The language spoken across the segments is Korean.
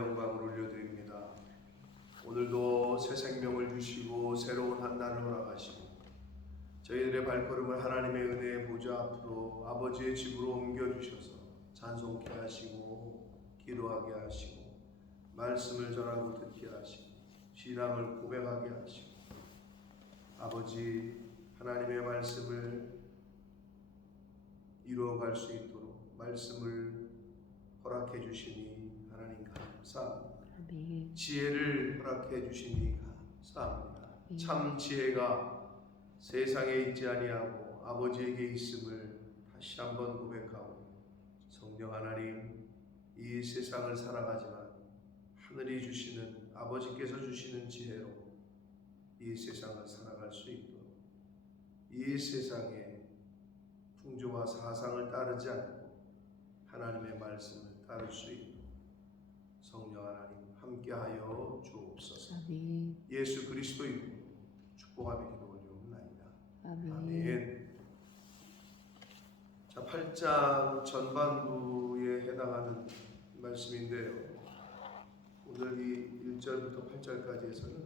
영광을 올려드립니다. 오늘도 새 생명을 주시고 새로운 한 날을 허락하시고 저희들의 발걸음을 하나님의 은혜의 보좌 앞으로 아버지의 집으로 옮겨주셔서 찬송케 하시고 기도하게 하시고 말씀을 전하고 듣게 하시고 신앙을 고백하게 하시고 아버지 하나님의 말씀을 이루어갈 수 있도록 말씀을 허락해 주시니 하나님 감사합니다. 아멘. 지혜를 허락해 주시니 감사합니다. 아멘. 참 지혜가 세상에 있지 아니하고 아버지에게 있음을 다시 한번 고백하고 성령 하나님 이 세상을 살아가지만 하늘이 주시는 아버지께서 주시는 지혜로 이 세상을 살아갈 수 있도록 이 세상의 풍조와 사상을 따르지 않고 하나님의 말씀을 따를 수 있도록 성령 하나님 함께하여 주옵소서. 아멘. 예수 그리스도 이름으로 축복하며 기도 올리옵나이다. 아멘. 아멘. 자, 8장 전반부에 해당하는 말씀인데요. 오늘 이 1절부터 8절까지에서는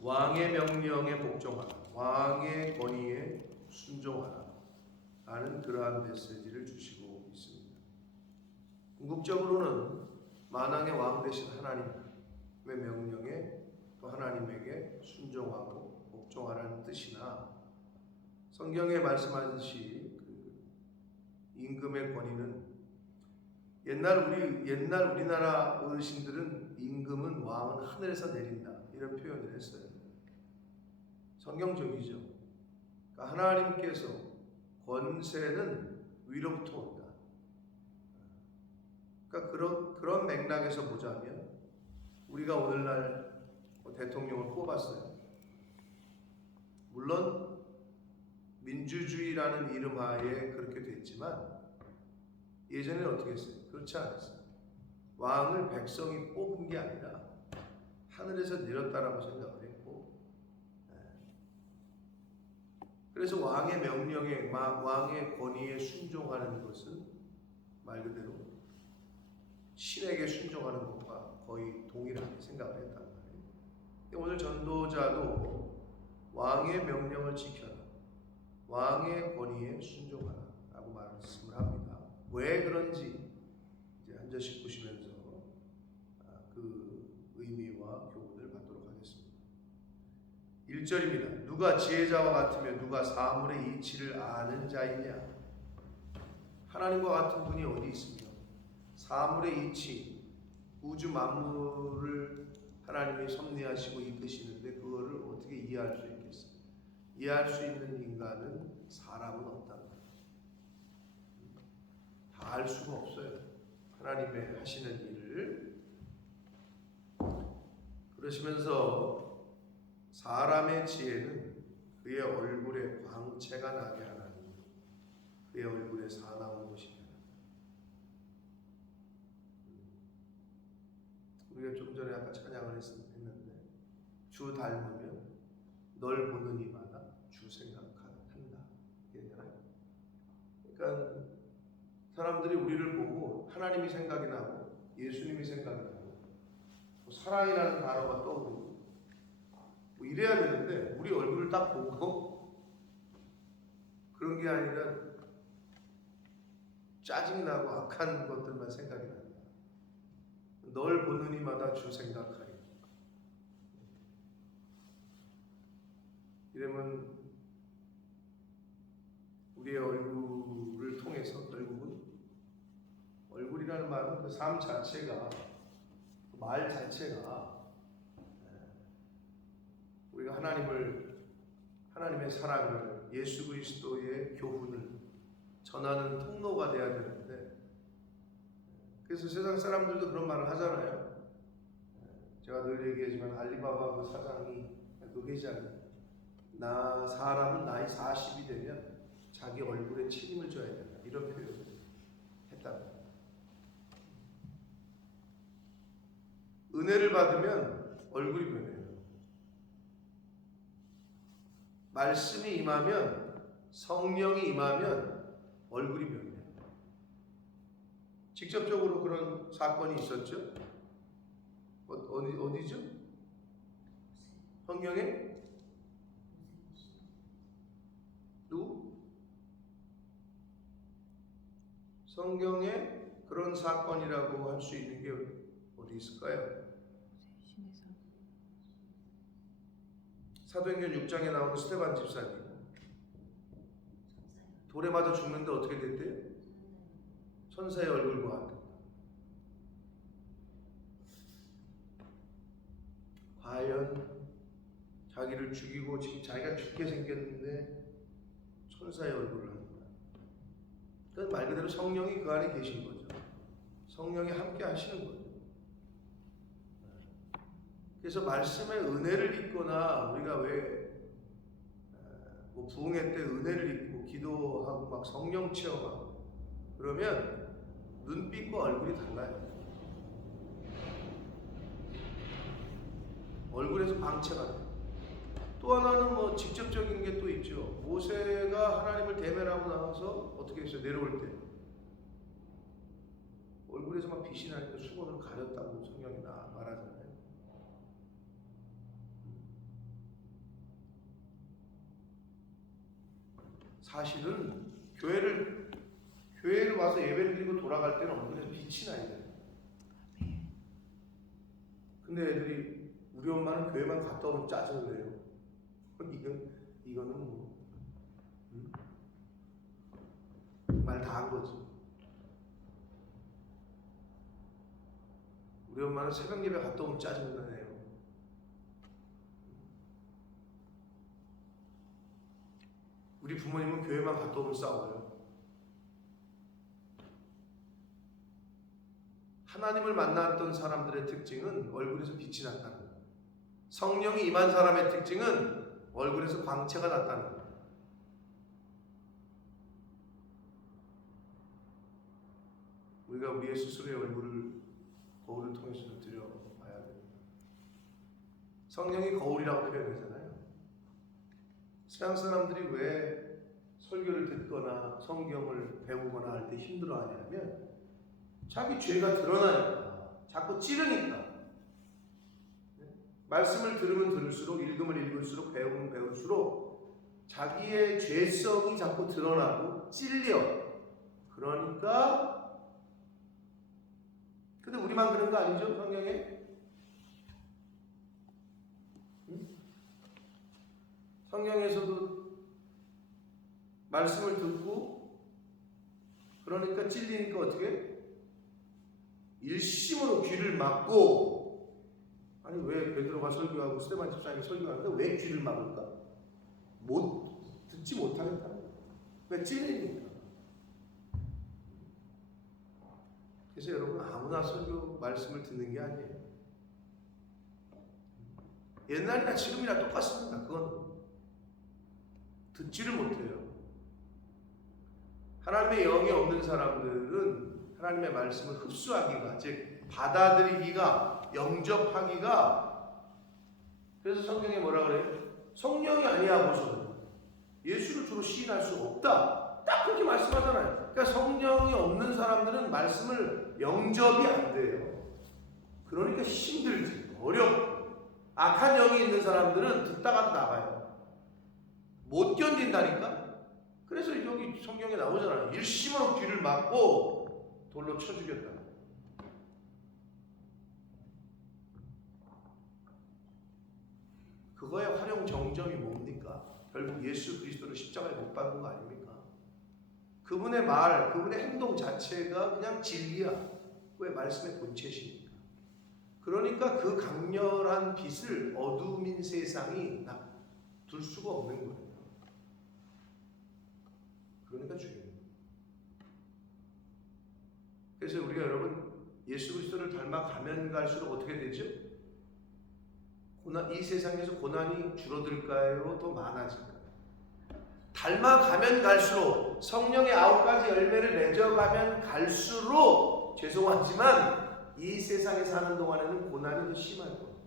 왕의 명령에 복종하라, 왕의 권위에 순종하라 라는 그러한 메시지를 주시고 있습니다. 궁극적으로는 만왕의 왕 되신 하나님의 명령에 또 하나님에게 순종하고 복종하라는 뜻이나 성경에 말씀하듯이 그 임금의 권위는 옛날 우리나라 어르신들은 임금은 왕은 하늘에서 내린다 이런 표현을 했어요. 성경적이죠. 그러니까 하나님께서 권세는 위로부터 온다. 그러니까 그런 맥락에서 보자면 우리가 오늘날 대통령을 뽑았어요. 물론 민주주의라는 이름 하에 그렇게 됐지만 예전에는 어떻게 했어요? 그렇지 않았어요. 왕을 백성이 뽑은 게 아니라 하늘에서 내렸다라고 생각을 했고, 그래서 왕의 명령에 왕의 권위에 순종하는 것은 말 그대로 신에게 순종하는 것과 거의 동일하게 생각을 했단 말이에요. 오늘 전도자도 왕의 명령을 지켜라, 왕의 권위에 순종하라 라고 말씀을 합니다. 왜 그런지 이제 한 절씩 보시면서 그 의미와 교훈을 받도록 하겠습니다. 1절입니다. 누가 지혜자와 같으며 누가 사물의 이치를 아는 자이냐? 하나님과 같은 분이 어디 있습니까? 사물의 이치, 우주 만물을 하나님이 섭리하시고 이끄시는데 그거를 어떻게 이해할 수 있겠어요? 이해할 수 있는 인간은 사람은 없다. 다 알 수가 없어요. 하나님의 하시는 일을. 그러시면서 사람의 지혜는 그의 얼굴에 광채가 나게 하나니 그의 얼굴에 사나운 것이냐. 우리가 좀 전에 아까 찬양을 했는데 주 닮으면 널 보는 이마다 주 생각한다. 이러잖아요. 그러니까 사람들이 우리를 보고 하나님이 생각이 나고 예수님이 생각이 나고 사랑이라는 단어가 떠오르고 뭐 이래야 되는데 우리 얼굴을 딱 보고 그런 게 아니라 짜증이 나고 악한 것들만 생각이 나요. 널 보는 이마다 주 생각하리. 이러면 우리의 얼굴을 통해서 결국은 얼굴이라는 말은 그 삶 자체가 그 말 자체가 우리가 하나님의 사랑을 예수 그리스도의 교훈을 전하는 통로가 돼야 되는데 그래서 세상 사람들도 그런 말을 하잖아요. 제가 늘 얘기하지만 알리바바 그 사장이 그 회장이 사람은 나이 40이 되면 자기 얼굴에 책임을 져야 된다 이런 표현을 했다. 은혜를 받으면 얼굴이 변해요. 말씀이 임하면 성령이 임하면 얼굴이 변해요. 직접적으로 그런 사건이 있었죠. 어디죠? 성경에 누구? 성경에 그런 사건이라고 할 수 있는 게 어디 있을까요? 사도행전 6장에 나오는 스데반 집사님 돌에 맞아 죽는데 어떻게 됐대요? 천사의 얼굴 보았다. 과연 자기를 죽이고 지금 자기가 죽게 생겼는데 천사의 얼굴을 합니다. 그건 말 그대로 성령이 그 안에 계신 거죠. 성령이 함께 하시는 거죠. 그래서 말씀의 은혜를 입거나 우리가 왜 뭐 부흥회 때 은혜를 입고 기도하고 막 성령 체험하고 그러면 눈빛과 얼굴이 달라요. 얼굴에서 광채가 돼요. 또 하나는 뭐 직접적인 게 또 있죠. 모세가 하나님을 대면하고 나와서 어떻게 했어요? 내려올 때 얼굴에서 막 빛이 나니까 수건을 가렸다고 성경이 말하잖아요. 사실은 교회를 와서 예배를 드리고 돌아갈 때는 얼굴에서 빛이 나야 돼요. 근데 애들이 우리 엄마는 교회만 갔다 오면 짜증을 내요. 이거는 뭐 말 다 한 거지. 우리 엄마는 새벽 예배 갔다 오면 짜증을 내요. 우리 부모님은 교회만 갔다 오면 싸워요. 하나님을 만났던 사람들의 특징은 얼굴에서 빛이 났다는 거예요. 성령이 임한 사람의 특징은 얼굴에서 광채가 났다는 거예요. 우리가 우리의 스스로의 얼굴을 거울을 통해서 좀 들여봐야 됩니다. 성령이 거울이라고 표현하잖아요. 세상 사람들이 왜 설교를 듣거나 성경을 배우거나 할 때 힘들어하냐면 자기 죄가 드러나니까, 자꾸 찌르니까. 말씀을 들으면 들을수록, 읽으면 읽을수록, 배우면 배울수록 자기의 죄성이 자꾸 드러나고 찔려. 그러니까 근데 우리만 그런 거 아니죠? 성경에? 성경에서도 말씀을 듣고 그러니까 찔리니까 어떻게? 일심으로 귀를 막고. 아니 왜 베드로가 설교하고 스데반 집사님이 설교하는데 왜 귀를 막을까? 듣지 못하겠다. 왜 찔리니까. 그래서 여러분 아무나 설교 말씀을 듣는 게 아니에요. 옛날이나 지금이나 똑같습니다. 그건 듣지를 못해요. 하나님의 영이 없는 사람들은 하나님의 말씀을 흡수하기가, 즉 받아들이기가, 영접하기가. 그래서 성경에 뭐라 그래요? 성령이 아니하고서는 예수를 주로 시인할 수 없다. 딱 그렇게 말씀하잖아요. 그러니까 성령이 없는 사람들은 말씀을 영접이 안 돼요. 그러니까 힘들지, 어렵고. 악한 영이 있는 사람들은 듣다가도 나가요. 못 견딘다니까. 그래서 여기 성경에 나오잖아요. 일심으로 귀를 막고 돌로 쳐 죽였다. 그거의 활용 정점이 뭡니까? 결국 예수 그리스도를 십자가에 못 박은 거 아닙니까? 그분의 말, 그분의 행동 자체가 그냥 진리야. 왜 말씀의 본체시니까. 그러니까 그 강렬한 빛을 어두움인 세상이 둘 수가 없는 거예요. 그러니까 중요해요. 그래서 우리가 여러분 예수 그리스도를 닮아가면 갈수록 어떻게 되죠? 이 세상에서 고난이 줄어들까요? 더 많아질까요? 닮아가면 갈수록, 성령의 9가지 열매를 맺어가면 갈수록, 죄송하지만 이 세상에 사는 동안에는 고난이 더 심할 겁니다.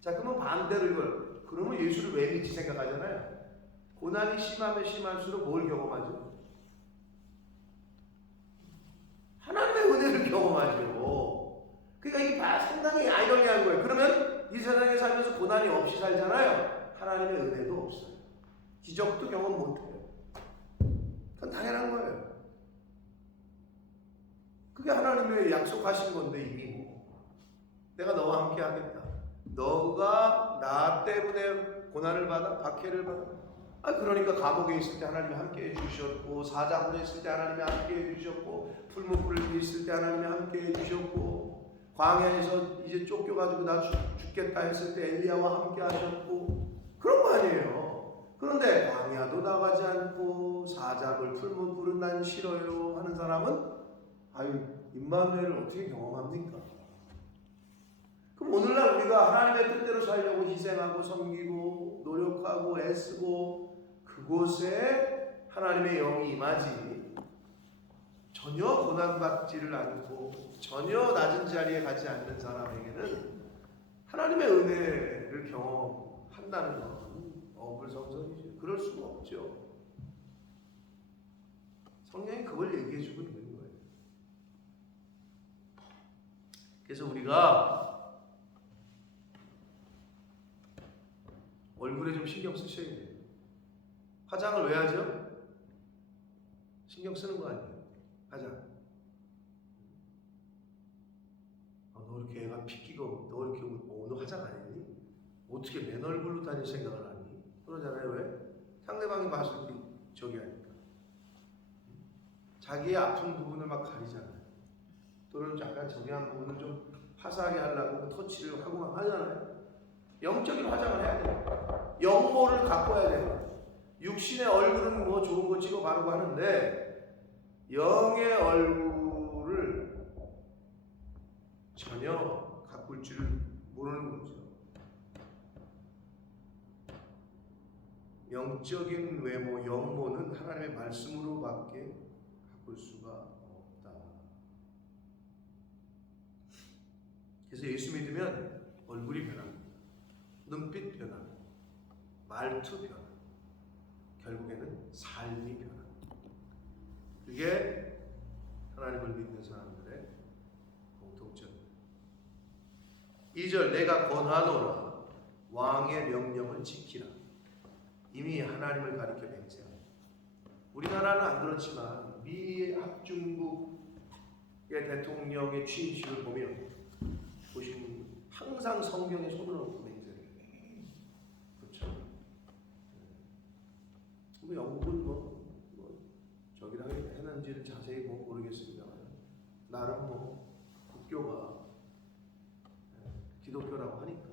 자, 그러면 반대로 그러면 예수를 왜 믿지 생각하잖아요. 고난이 심하면 심할수록 뭘 경험하죠? 하나님의 은혜를 경험하죠. 그러니까 이게 상당히 아이러니한 거예요. 그러면 이 세상에 살면서 고난이 없이 살잖아요. 하나님의 은혜도 없어요. 기적도 경험 못해요. 그건 당연한 거예요. 그게 하나님의 약속하신 건데 이미 뭐 내가 너와 함께 하겠다. 너가 나 때문에 고난을 받아? 박해를 받아? 그러니까 감옥에 있을 때 하나님이 함께 해주셨고, 사자굴에 있을 때 하나님이 함께 해주셨고, 풀무불에 있을 때 하나님이 함께 해주셨고, 광야에서 이제 쫓겨가지고 나 죽겠다 했을 때 엘리야와 함께 하셨고, 그런 거 아니에요. 그런데 광야도 나가지 않고 사자굴 풀무불은 난 싫어요 하는 사람은 임마누엘을 어떻게 경험합니까? 그럼 오늘날 우리가 하나님의 뜻대로 살려고 희생하고 섬기고 노력하고 애쓰고 그곳에 하나님의 영이 임하지, 전혀 고난받지를 않고 전혀 낮은 자리에 가지 않는 사람에게는 하나님의 은혜를 경험한다는 건 어불성설이죠. 그럴 수가 없죠. 성령이 그걸 얘기해주고 있는 거예요. 그래서 우리가 얼굴에 좀 신경 쓰셔야 돼요. 화장을 왜 하죠? 신경 쓰는 거 아니에요? 화장. 너 이렇게 애가 핏기가 너 이렇게 오늘 화장 안 했니? 어떻게 맨 얼굴로 다닐 생각을 하니? 그러잖아요. 왜? 상대방이 봤을 때 저기 하니까. 자기의 아픈 부분을 막 가리잖아요. 또는 약간 저기 한 부분을 좀 화사하게 하려고 터치를 하고 막 하잖아요. 영적인 화장을 해야 돼요. 영모를 가꿔야 돼요. 육신의 얼굴은 뭐 좋은 거 찍어 바르고 하는데 영의 얼굴을 전혀 가꿀 줄을 모르는 거죠. 영적인 외모, 영모는 하나님의 말씀으로밖에 가꿀 수가 없다. 그래서 예수 믿으면 얼굴이 변합니다. 눈빛 변합니다. 말투 변합니다. 결국에는 삶이 변합니다. 그게 하나님을 믿는 사람들의 공통점입니다. 2절 내가 권하노라 왕의 명령을 지키라. 이미 하나님을 가리켜 맹세합니다. 우리나라는 안 그렇지만 미 합중국의 대통령의 취임식을 보면 보시면 항상 성경에 손을 얹고 맹세를 해요. 그렇죠? 뭐 영국은 저기랑 했는지를 자세히 모르겠습니다만 나름 국교가 기독교라고 하니까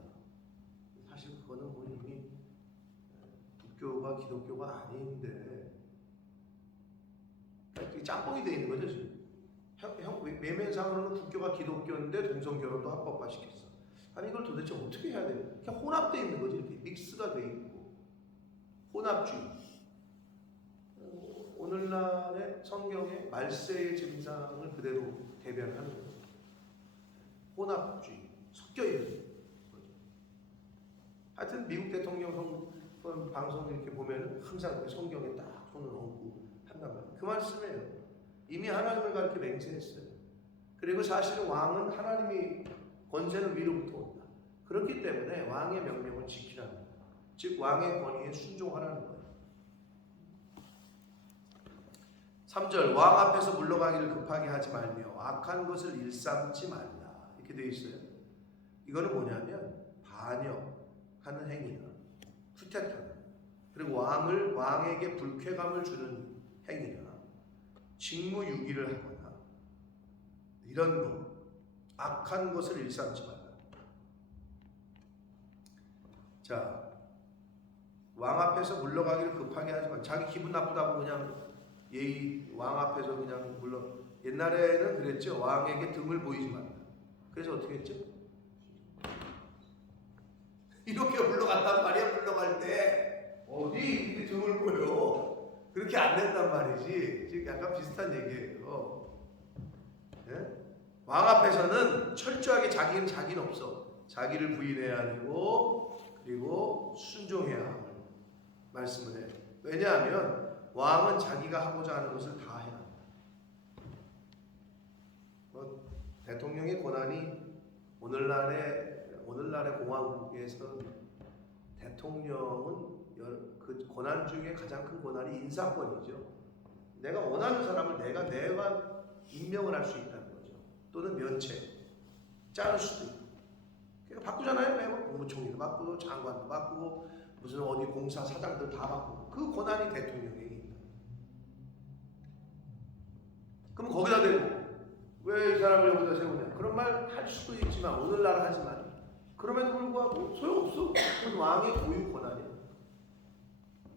사실 그거는 이미 국교가 기독교가 아닌데 짬뽕이 돼 있는 거죠 지금. 매매상으로는 국교가 기독교인데 동성결혼도 합법화시켰어. 아니 이걸 도대체 어떻게 해야 돼요? 그냥 혼합되어 있는 거지. 이렇게 믹스가 돼 있고 혼합주의. 오늘날의 성경의 말세의 증상을 그대로 대변하는 거죠. 혼합주의, 섞여 있는 거죠. 하여튼 미국 대통령 방송 이렇게 보면은 항상 성경에 딱 손을 얹고 한단 말이에요. 그 말씀이에요. 이미 하나님을 가리켜 맹세했어요. 그리고 사실은 왕은 하나님이 권세는 위로부터 온다. 그렇기 때문에 왕의 명령을 지키라는 거예요. 즉 왕의 권위에 순종하라는 거예요. 3절 왕 앞에서 물러가기를 급하게 하지 말며 악한 것을 일삼지 말라. 이렇게 되어 있어요. 이거는 뭐냐면 반역하는 행위나 후퇴하는, 그리고 왕에게 불쾌감을 주는 행위나 직무유기를 하거나 이런 거 악한 것을 일삼지 말라. 자, 왕 앞에서 물러가기를 급하게 하지만 자기 기분 나쁘다고 그냥 왕 앞에서 그냥 옛날에는 그랬죠. 왕에게 등을 보이지 말라. 그래서 어떻게 했죠? 이렇게 물러갔단 말이야. 물러갈 때 어디 이렇게 등을 보여? 그렇게 안 된단 말이지. 지금 약간 비슷한 얘기예요. 네? 왕 앞에서는 철저하게 자기는 없어. 자기를 부인해야 되고 그리고 순종해야 함을 말씀을 해요. 왜냐하면 왕은 자기가 하고자 하는 것을 다 해야 합니다. 대통령의 권한이 오늘날의 공화국에서 대통령은 그 권한 중에 가장 큰 권한이 인사권이죠. 내가 원하는 사람을 내가 임명을 할 수 있다는 거죠. 또는 면책, 자를 수도 있고. 그러니까 바꾸잖아요. 매번 국무총리도 바꾸고 장관도 바꾸고 무슨 어디 공사 사장들 다 바꾸고. 그 권한이 대통령에게 있다. 그럼 거기다 대고 왜 이 사람을 여기다 세우냐? 그런 말 할 수도 있지만 오늘날 하지만 그럼에도 불구하고 소용없어. 그건 왕의 고유 권한이야.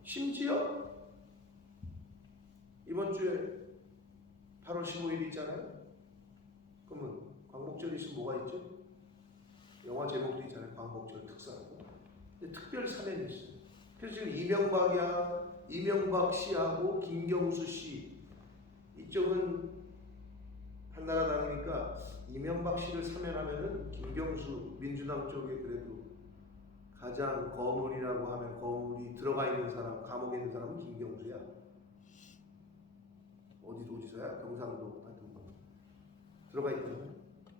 심지어 이번 주에 8월 15일 있잖아요. 그러면 광복절 있으면 뭐가 있죠? 영화 제목도 있잖아요. 광복절 특사라고. 근데 특별 사면이 있어요. 그래서 지금 이명박 씨하고 김경수 씨 이쪽은 한나라당이니까 이명박 씨를 사면하면은 김경수 민주당 쪽에 그래도 가장 거물이라고 하면 거물이 들어가 있는 사람, 감옥에 있는 사람은 김경수야. 어디서야? 경상도 같은 거 들어가 있거든.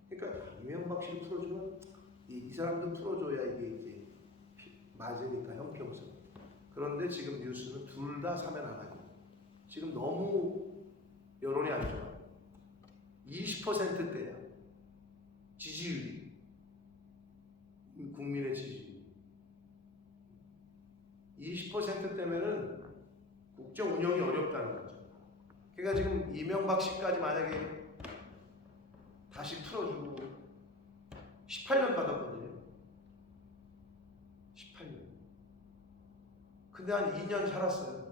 그러니까 이명박 씨를 풀어주면 이 사람도 풀어줘야 이게 맞으니까 형평성. 그런데 지금 뉴스는 둘 다 사면 안 하고 지금 너무 여론이 안 좋아. 20%대야. 지지율이. 국민의 지지율. 20%대면은 국정 운영이 어렵다는 거죠. 그러니까 지금 이명박 씨까지 만약에 다시 풀어주고 18년 받았거든요. 18년. 근데 한 2년 살았어요.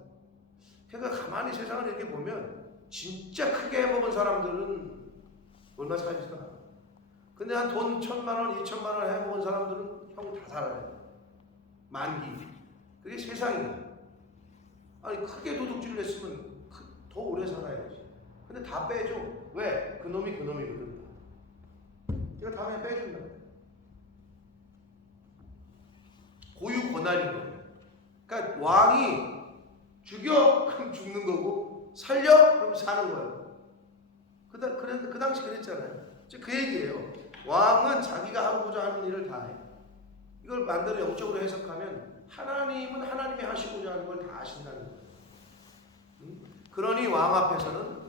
그러니까 가만히 세상을 이렇게 보면 진짜 크게 해먹은 사람들은 얼마 살지도 않아. 근데 한 돈 1,000만 원, 2,000만 원 해먹은 사람들은 형 다 살아요. 만기. 그게 세상이야. 아니 크게 도둑질을 했으면 더 오래 살아야지. 근데 다 빼줘. 왜? 그놈이 그놈이거든. 이거 다음에 빼준다. 고유 권한인 거예요. 그러니까 왕이 죽여 그럼 죽는 거고 살려 그럼 사는 거예요. 그 당시 그랬잖아요. 그 얘기예요. 왕은 자기가 하고자 하는 일을 다 해. 이걸 반대로 영적으로 해석하면 하나님은 하나님이 하시고자 하는 걸 다 하신다는 거예요. 그러니 왕 앞에서는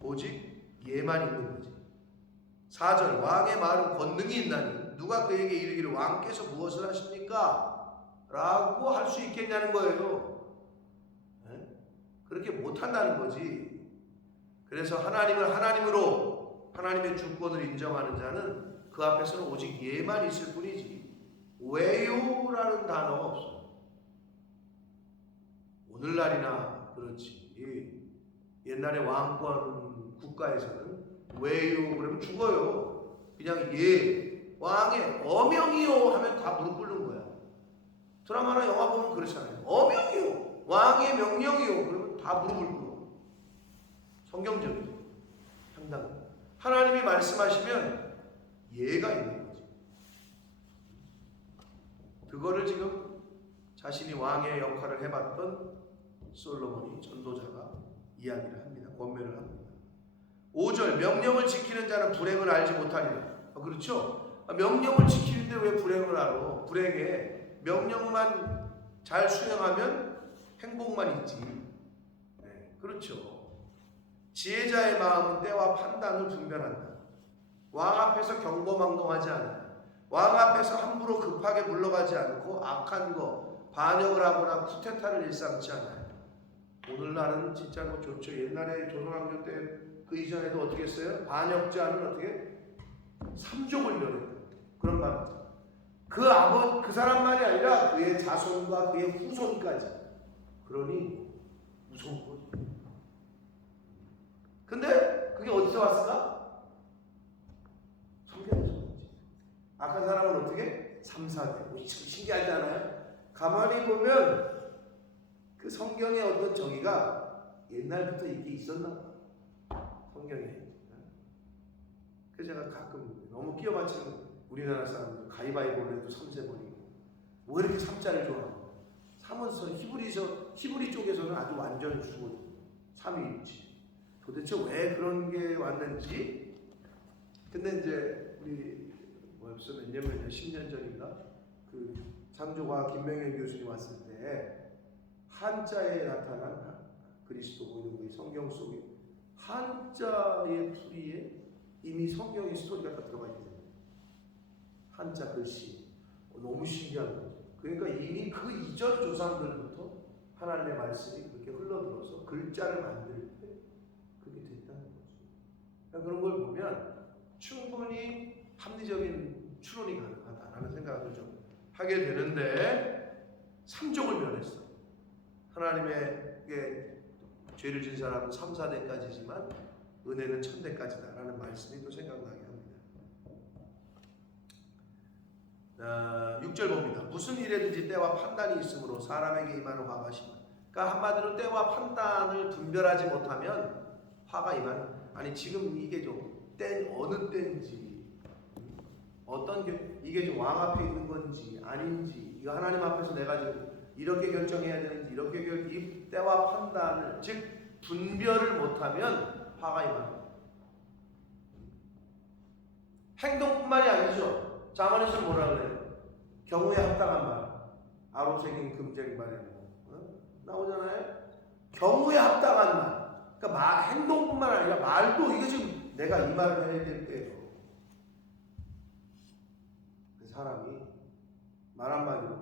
오직 예만 있는 거지. 4절 왕의 말은 권능이 있나니 누가 그에게 이르기를 왕께서 무엇을 하십니까? 라고 할 수 있겠냐는 거예요. 그렇게 못한다는 거지. 그래서 하나님을 하나님으로 하나님의 주권을 인정하는 자는 그 앞에서는 오직 예만 있을 뿐이지 왜요라는 단어가 없어요. 오늘날이나 그렇지. 옛날에 왕권 국가에서는 왜요 그러면 죽어요. 그냥 예 왕의 어명이요 하면 다 무릎 꿇는 거야. 드라마나 영화 보면 그렇잖아요. 어명이요 왕의 명령이요 그러면 다 무릎을 꿇어. 성경적이죠. 상당히 하나님이 말씀하시면 예가 있는 거죠. 그거를 지금 자신이 왕의 역할을 해봤던 솔로몬이 전도자가 이야기를 합니다. 권면을 합니다. 5절 명령을 지키는 자는 불행을 알지 못하리라. 그렇죠? 명령을 지키는데 왜 불행을 알아? 불행해. 명령만 잘 수행하면 행복만 있지. 네, 그렇죠. 지혜자의 마음은 때와 판단을 분별한다. 왕 앞에서 경거망동하지 않아. 왕 앞에서 함부로 급하게 물러가지 않고 악한 거 반역을 하거나 쿠데타를 일삼지 않아요. 오늘날은 진짜 뭐 좋죠. 옛날에 조선왕조 때 그 이전에도 어떻게 했어요? 반역자는 어떻게? 3족을 멸했다. 그런 말이죠. 그 사람만이 아니라 그의 자손과 그의 후손까지. 그러니 무서운 거죠. 근데 그게 어디서 왔을까? 성경에서 왔지. 악한 사람은 어떻게? 3, 4대. 참 신기하지 않아요? 가만히 보면 그 성경의 어떤 정의가 옛날부터 이게 있었나 봐. 성경에. 그래서 제가 가끔 너무 끼워 맞추는 우리나라 사람들 가위바위보를 해도 3세번이고 왜 이렇게 3자를 좋아하고 3은 히브리 쪽에서는 아주 완전히 주거든. 3위 일치. 도대체 왜 그런 게 왔는지. 근데 이제 우리 벌써 몇 년, 10년 전인가 그 창조과 김명현 교수님 왔을 때 한자에 나타난 그리스도 이런 성경 속에 한자의 풀이에 이미 성경의 스토리가 다 들어가 있거든요. 한자 글씨. 너무 신기한 거죠. 그러니까 이미 그 이전 조상들부터 하나님의 말씀이 그렇게 흘러들어서 글자를 만들 때 그렇게 됐다는 거죠. 그러니까 그런 걸 보면 충분히 합리적인 추론이 가능하다라는 생각을 좀 하게 되는데, 삼족을 면했어. 하나님에게 죄를 진 사람은 3, 4대까지지만 은혜는 1000대까지다라는 말씀이 또 생각나게 합니다. 6절 봅니다. 무슨 일에든지 때와 판단이 있으므로 사람에게 임하는 화가 심하다. 그러니까 한마디로 때와 판단을 분별하지 못하면 화가 임하는. 아니 지금 이게 좀 때 어느 때인지, 어떤 이게 좀 왕 앞에 있는 건지 아닌지, 이거 하나님 앞에서 내가 지금 이렇게 결정해야 되는지 이렇게 이 때와 판단을 즉 분별을 못하면 화가 임하는. 행동뿐만이 아니죠. 잠언에서 뭐라 그래요? 경우에 합당한 말, 아로새긴 금쟁발에 나오잖아요. 경우에 합당한 말. 그러니까 행동뿐만 아니라 말도, 이게 지금 내가 이 말을 해야 될 때예요. 그 사람이 말 한마디로,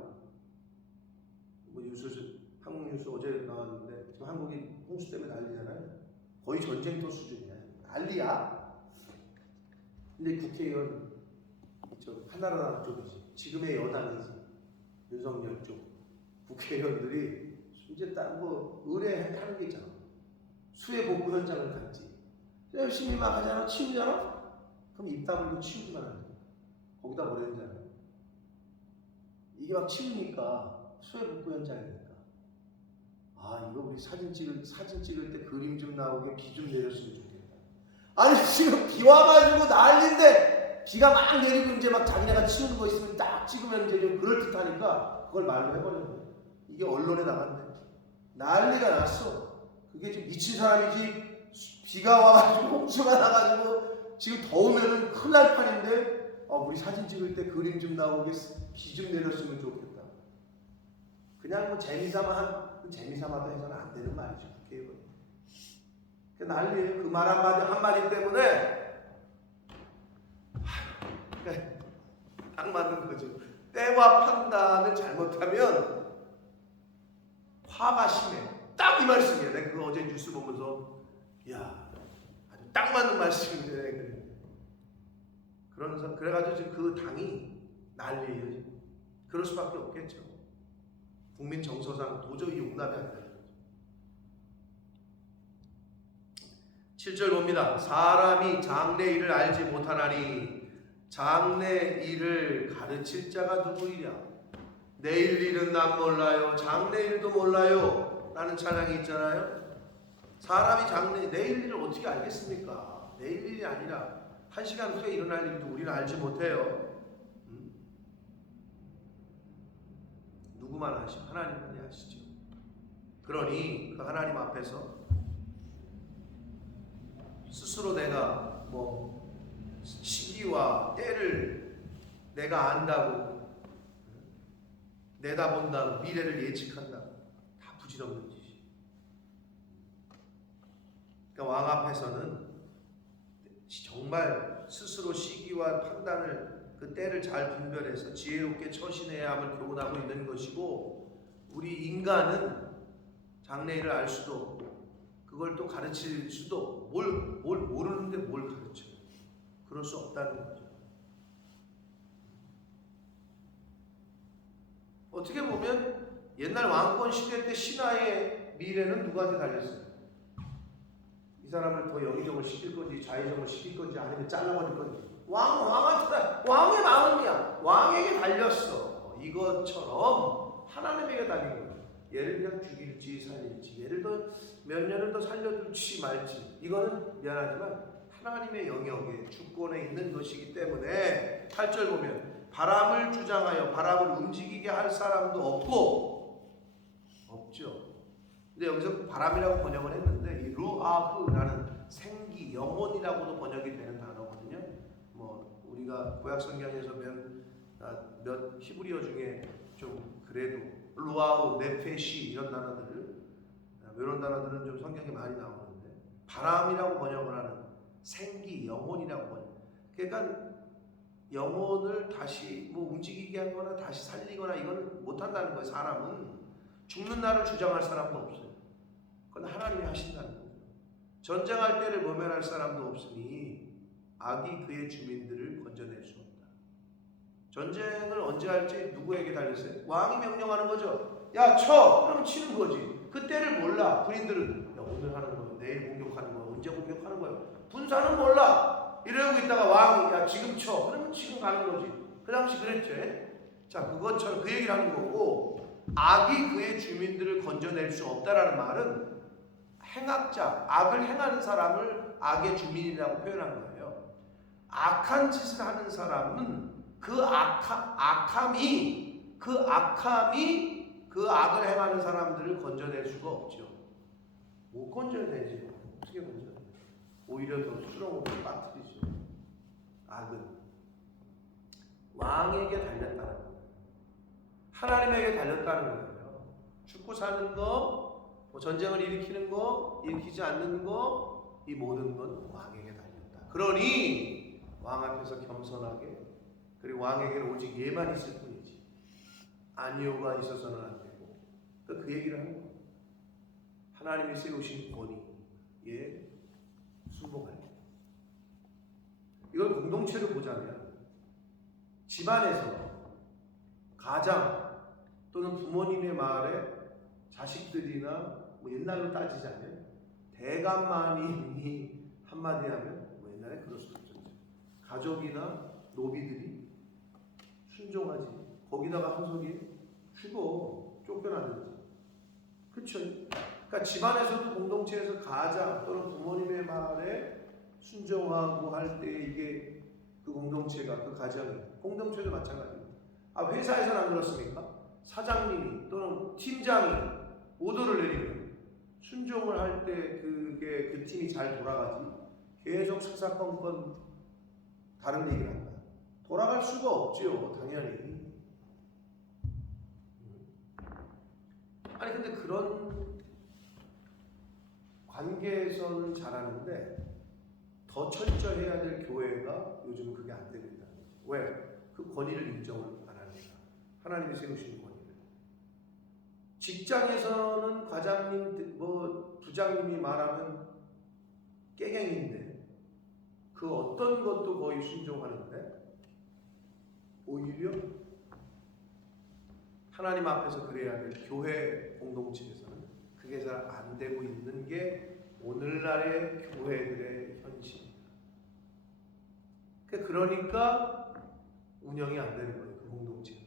뭐 뉴스, 한국 뉴스 어제 나왔는데 지금 한국이 홍수 때문에 난리잖아요. 거의 전쟁터 수준이야. 난리야. 근데 국회의원 한나라당 쪽이지, 지금의 여당이지, 윤석열 쪽 국회의원들이 이제 딱 뭐 의뢰하는 게 있잖아. 수해 복구 현장을 갔지. 열심히 막 하잖아. 치우잖아. 그럼 입 다물고 치우기만 하는 거야. 거기다 뭐라 했잖아. 이게 막 치우니까 수해 복구 현장이니까, 아 이거 우리 사진 찍을 때 그림 좀 나오게 비 좀 내렸으면 좋겠다. 아니 지금 비 와가지고 난리인데, 비가 막 내리고 이제 막 자기네가 치우는 거 있으면 딱 찍으면 이제 좀 그럴듯하니까 그걸 말로 해버린 거야. 이게 언론에 나갔는데 난리가 났어. 그게 지금 미친 사람이지. 비가 와가지고 홍수가 나가지고 지금 더우면은 큰일 날 판인데, 우리 사진 찍을 때 그림 좀 나오게 비 좀 내렸으면 좋겠다. 그냥 뭐 재미삼아도 해서는 안 되는 말이죠. 국회의원. 그 난리예요. 그 말 한마디 때문에 딱 맞는 거죠. 때와 판단을 잘못하면 화가 심해. 딱 이 말씀이에요. 내가 그거 어제 뉴스 보면서 야, 아주 딱 맞는 말씀인데, 그래가지고 지금 그 당이 난리예요. 그럴 수밖에 없겠죠. 국민 정서상 도저히 용납이 안 돼요. 7절 봅니다. 사람이 장래 일을 알지 못하나니 장래 일을 가르칠 자가 누구이랴. 내일 일은 난 몰라요. 장래 일도 몰라요. 라는 찬양이 있잖아요. 사람이 내일 일을 어떻게 알겠습니까? 내일 일이 아니라 1시간 후에 일어날 일도 우리는 알지 못해요. 누구만 아시죠? 하나님만이 아시죠. 그러니 그 하나님 앞에서 스스로 내가 뭐 시기와 때를 내가 안다고, 내다본다고, 미래를 예측한다고, 다 부질없는 짓이에요. 그러니까 왕 앞에서는 정말 스스로 시기와 판단을, 그 때를 잘 분별해서 지혜롭게 처신해야 함을 교훈하고 있는 것이고, 우리 인간은 장래일을 알 수도 없고 그걸 또 가르칠 수도, 뭘 모르는데 뭘 가르쳐요. 그럴 수 없다는 거죠. 어떻게 보면 옛날 왕권 시대 때 신하의 미래는 누구한테 달렸어요? 이 사람을 더 영의정을 시킬 건지 좌의정을 시킬 건지 아니면 잘라버릴 건지 왕한테, 왕의 마음이야. 왕에게 달렸어. 이것처럼 하나님에게 달린 거예요. 얘를 그냥 죽일지 살릴지, 얘를 더 몇 년을 더 살려둘지 말지, 이거는 미안하지만 하나님의 영역에 주권에 있는 것이기 때문에 8절 보면 바람을 주장하여 바람을 움직이게 할 사람도 없죠. 근데 여기서 바람이라고 번역을 했는데 이 루아흐라는 생기, 영혼이라고도 번역이 되는 단어거든요. 뭐 우리가 구약 성경에서 몇 히브리어 중에 좀 그래도 루아우, 네페시 이런 단어들을 이런 단어들은 좀 성경에 많이 나오는데 바람이라고 번역을 하는 생기, 영혼이라고 번역. 그러니까 영혼을 다시 뭐 움직이게 하거나 다시 살리거나 이건 못한다는 거예요. 사람은 죽는 날을 주장할 사람도 없어요. 그건 하나님이 하신다는 거예요. 전쟁할 때를 모면할 사람도 없으니 악이 그의 주민들을 건져낼 수 없다. 전쟁을 언제 할지 누구에게 달렸어요? 왕이 명령하는 거죠. 야, 쳐! 그러면 치는 거지. 그때를 몰라. 군인들은 야, 오늘 하는 거야, 내일 공격하는 거야, 언제 공격하는 거야. 군사는 몰라. 이러고 있다가 왕이 야, 지금 쳐! 그러면 지금 가는 거지. 그 당시 그랬지. 자, 그것처럼 그 얘기를 하는 거고, 악이 그의 주민들을 건져낼 수 없다라는 말은 행악자, 악을 행하는 사람을 악의 주민이라고 표현한 거예요. 악한 짓을 하는 사람은 그 악함이 그 악을 행하는 사람들을 건져낼 수가 없죠. 못 건져내지. 어떻게 건져내? 오히려 더 수렁으로 빠뜨리죠. 악은 왕에게 달렸다는 거예요. 하나님에게 달렸다는 거예요. 죽고 사는 거, 뭐 전쟁을 일으키는 거, 일으키지 않는 거, 이 모든 건 왕에게 달렸다. 그러니 왕 앞에서 겸손하게, 그리고 왕에게는 오직 예만 있을 뿐이지 아니오가 있어서는 안 되고, 그 얘기를 하는 거예요. 하나님이 세우신 권위에 순종할 때, 이걸 공동체로 보자면 집안에서 가장 또는 부모님의 말에 자식들이나 뭐 옛날로 따지자면 대감마님이 한마디 하면 뭐 옛날에 그럴 수도 있었죠. 가족이나 노비들이 순종하지. 거기다가 한 소리 죽어, 쫓겨나든지. 그렇죠. 그러니까 집안에서도 공동체에서 가장 또는 부모님의 말에 순종하고 할 때 이게 그 공동체가, 그 가정이, 공동체도 마찬가지입니다. 아, 회사에서는 안 그렇습니까? 사장님이 또는 팀장이 오더를 내리면 순종을 할 때 그게 그 팀이 잘 돌아가지. 계속 사사건건 다른 얘기를 한다. 돌아갈 수가 없지요, 당연히. 아니 근데 그런 관계에서는 잘하는데 더 철저해야 될 교회가 요즘은 그게 안 되고 있다는 거죠. 왜? 그 권위를 인정을 안 하니까. 하나님이 세우신 권위를. 직장에서는 과장님, 뭐 부장님이 말하면 깨갱인데 그 어떤 것도 거의 순종하는데 오히려 하나님 앞에서 그래야 될 교회 공동체에서는 그게 잘 안 되고 있는 게 오늘날의 교회들의 현실입니다. 그러니까 운영이 안 되는 거예요, 그 공동체가.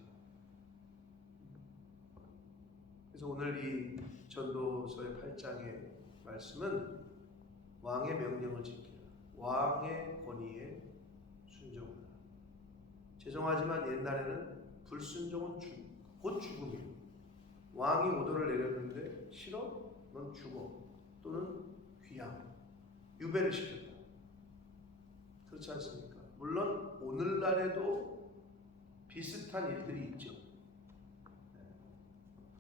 그래서 오늘 이 전도서의 8장의 말씀은 왕의 명령을 지키라, 왕의 권위에 순종하라. 죄송하지만 옛날에는 불순종은 곧 죽음이에요. 왕이 오더를 내렸는데 싫어? 넌 죽어. 또는 귀양, 유배를 시켰다. 그렇지 않습니까? 물론 오늘날에도 비슷한 일들이 있죠.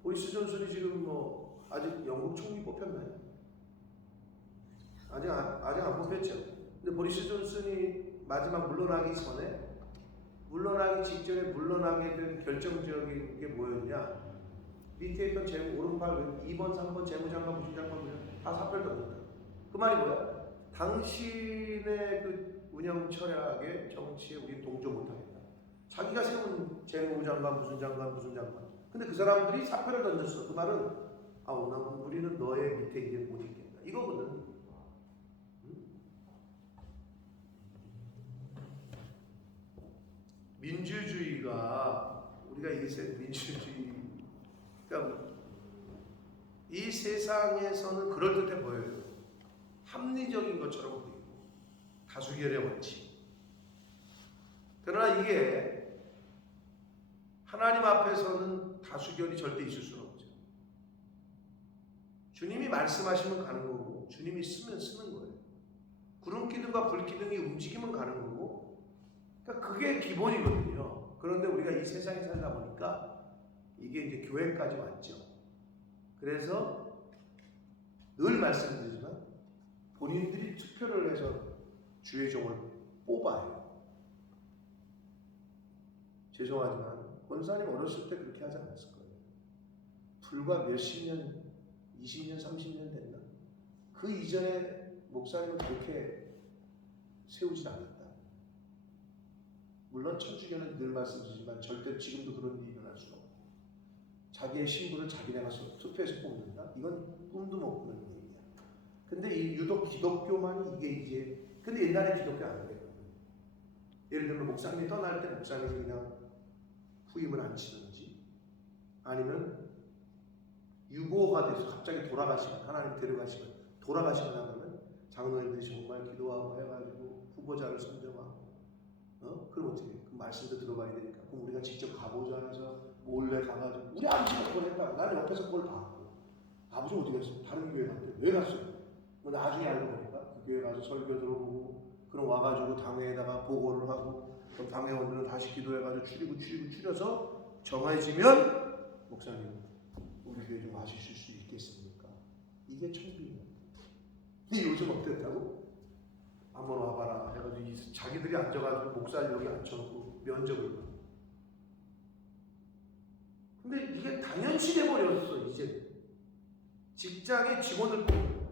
보리스 존슨이 지금 뭐 아직 영국 총리 뽑혔나요? 아직 안 뽑혔죠. 근데 보리스 존슨이 마지막 물러나기 전에, 물러나기 직전에 물러나게 된 결정적인 게 뭐였냐? 밑에 있던 오른팔 2번, 3번 재무장관, 부장관 다 사표를 던졌다. 그 말이 뭐야? 당신의 그 운영 철학의 정치에 우리 동조 못하겠다. 자기가 세운 재무장관, 무슨 장관. 근데 그 사람들이 사표를 던졌어. 그 말은 우리는 너의 밑에 이제 못 있겠다. 이거거든. 민주주의가, 우리가 민주주의, 그러니까 이 세상에서는 그럴듯해 보여요. 합리적인 것처럼 보이고 다수결의 원칙. 그러나 이게 하나님 앞에서는 다수결이 절대 있을 수는 없죠. 주님이 말씀하시면 가는 거고 주님이 쓰면 쓰는 거예요. 구름 기둥과 불 기둥이 움직이면 가는 거고, 그러니까 그게 기본이거든요. 그런데 우리가 이 세상에 살다 보니까 이게 이제 교회까지 왔죠. 그래서 늘 말씀드리지만 본인들이 투표를 해서 주의 종을 뽑아요. 죄송하지만 권사님 어렸을 때 그렇게 하지 않았을 거예요. 불과 몇십 년, 20년, 30년 됐나? 그 이전에 목사님은 그렇게 세우지 않았다. 물론 천주교는 늘 말씀드리지만 절대 지금도 그런 일이 일어날 수 없고, 자기의 신부를 자기네가 투표해서 뽑는다? 이건 꿈도 못 꾸는 얘기야. 근데 이 유독 기독교만 이게 이제, 근데 옛날에 기독교 안 그랬거든요. 예를 들면 목사님이 떠날 때 목사님이 그냥 후임을 안 치든지, 아니면 유고가 돼서 갑자기 돌아가시면, 하나님 데려가시면 돌아가시거나 하면 장로님들이 정말 기도하고 해가지고 후보자를 선정하고, 그럼 어떻게 해? 그 말씀도 들어봐야 되니까. 그럼 우리가 직접 가보자 해서 몰래 가가지고, 우리 아버지가 그걸 했다고. 나는 옆에서 그걸 봤고, 아버지 어디 갔어? 다른 교회 갔대. 왜 갔어요? 뭐 나중에 알고 보니까 그 교회 가서 설교 들어보고, 그럼 와가지고 당회에다가 보고를 하고, 그럼 당회원들은 다시 기도해가지고 추려서 정해지면, 목사님 우리 교회 좀 와주실 수 있겠습니까? 이게 천비예요. 근데 요즘 어땠다고? 한번 와봐라 해가지고 자기들이 앉아가지고 목사를 여기 앉혀놓고 면접을 봐. 근데 이게 당연시 돼버렸어. 이제 직장의 직원을 뽑는.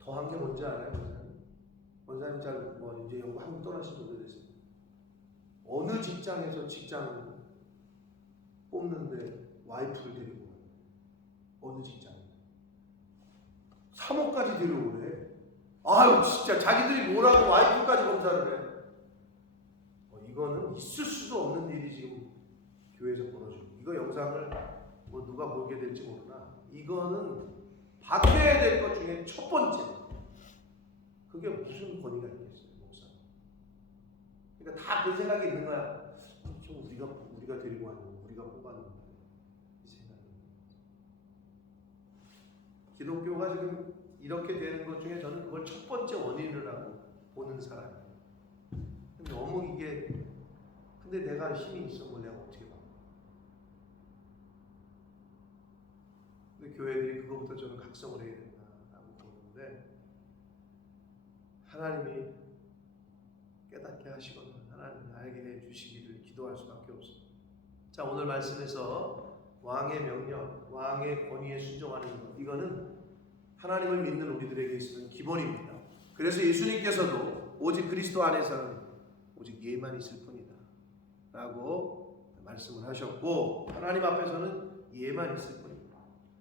더한 게 뭔지 알아요, 원사님? 원사님 잘 뭐 이제 영국 한국 떠나신 지 오래됐어요. 어느 직장에서 직장 뽑는데 와이프를 데리고 가요? 어느 직장에? 3호까지 데려오래. 아유 진짜 자기들이 뭐라고 와이프까지 검사를 해. 이거는 있을 수도 없는 일이 지금 교회에서 벌어지고, 이거 영상을 뭐 누가 보게 될지 모르나 이거는 바뀌어야 될 것 중에 첫 번째. 그게 무슨 권위가 있겠어요, 목사? 그러니까 다 그 생각이 있는 거야. 좀 우리가 데리고 왔는데, 우리가 뽑았는데, 이 생각이. 기독교가 지금 이렇게 되는 것 중에 저는 그걸 첫 번째 원인이라고 보는 사람이에요. 너무 이게, 근데 내가 힘이 있어, 뭐 내가 어떻게 봐. 근데 교회들이 그거부터 저는 각성을 해야 된다라고 보는데, 하나님이 깨닫게 하시거나 하나님이 알게 해주시기를 기도할 수밖에 없습니다. 자, 오늘 말씀에서 왕의 명령, 왕의 권위에 순종하는 것, 이거는 하나님을 믿는 우리들에게 있어서는 기본입니다. 그래서 예수님께서도 오직 그리스도 안에서는 오직 예만 있을 뿐이다 라고 말씀을 하셨고, 하나님 앞에서는 예만 있을 뿐이다.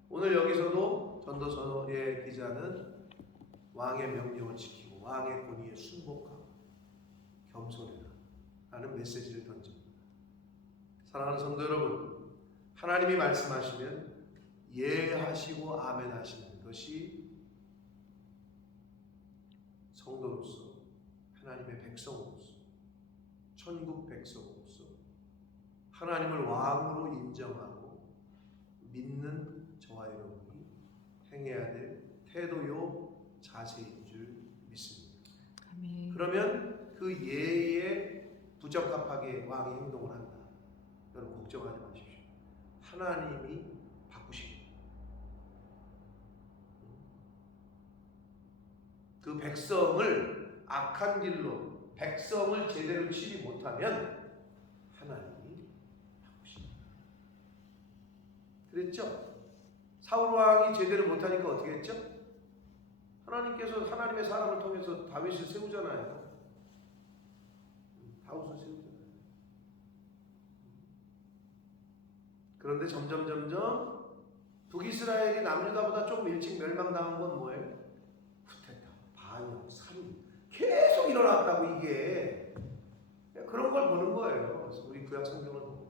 오늘 여기서도 전도서의 기자는 왕의 명령을 지키고 왕의 권위에 순복하고 겸손해라 라는 메시지를 던집니다. 사랑하는 성도 여러분, 하나님이 말씀하시면 예하시고 아멘 하시는 것이 성도로서, 하나님의 백성으로서, 천국 백성으로서 하나님을 왕으로 인정하고 믿는 저와 여러분이 행해야 될 태도요 자세인 줄 믿습니다. 아멘. 그러면 그 예에 부적합하게 왕이 행동을 한다. 여러분 걱정하지 마십시오. 하나님이 바꾸십니다. 그 백성을 악한 길로, 백성을 제대로 치지 못하면 하나님이 바꾸십니다. 그랬죠? 사울 왕이 제대로 못하니까 어떻게 했죠? 하나님께서 하나님의 사람을 통해서 다윗을 세우잖아요. 다윗을 세우잖아요. 그런데 점점 북이스라엘이 남유다보다 좀 일찍 멸망당한 건 뭐예요? 쿠데타, 반역, 살인 계속 일어났다고. 이게 그런 걸 보는 거예요. 우리 구약 성경을 보면.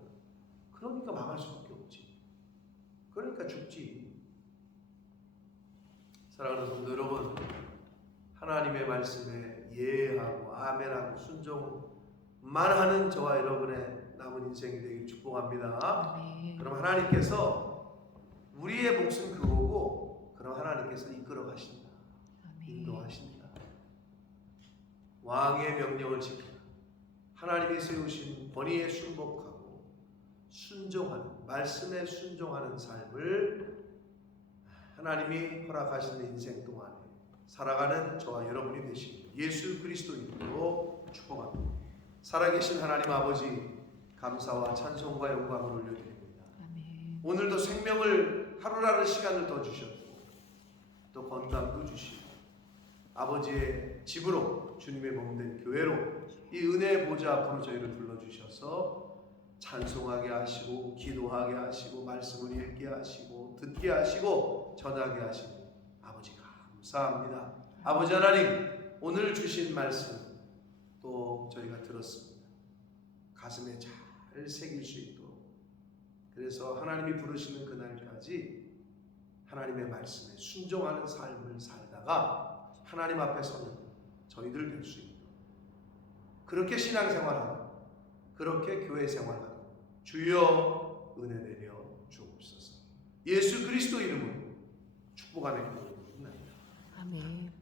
그러니까 망할 수밖에 없지. 그러니까 죽지. 사랑하는 성도 여러분, 하나님의 말씀에 예하고 아멘하고 순종만 하는 저와 여러분의 남은 인생이 되길 축복합니다. 네. 그럼 하나님께서 우리의 몫은 그거고, 그럼 하나님께서 이끌어 가신다. 인도하신다. 왕의 명령을 지키라. 하나님이 세우신 권위에 순복하고 순종하는, 말씀에 순종하는 삶을 하나님이 허락하시는 인생 동안에 살아가는 저와 여러분이 되시길 예수 그리스도 이름으로 축복합니다. 살아계신 하나님 아버지, 감사와 찬송과 영광을 올려드립니다. 아멘. 오늘도 생명을 하루라는 시간을 더 주셨고 또 건강도 주시고 아버지의 집으로, 주님의 몸된 교회로 이 은혜의 보좌 앞으로 저희를 불러주셔서 찬송하게 하시고 기도하게 하시고 말씀을 읽게 하시고 듣게 하시고 전하게 하시고 아버지 감사합니다. 아버지 하나님, 오늘 주신 말씀 또 저희가 들었습니다. 가슴에 잘 새길 수 있도록, 그래서 하나님이 부르시는 그날까지 하나님의 말씀에 순종하는 삶을 살다가 하나님 앞에 서는 저희들 될 수 있도록, 그렇게 신앙생활하고 그렇게 교회 생활하고 주여 은혜 내려 주옵소서. 예수 그리스도 이름으로 축복하며 기도드립니다. 아멘.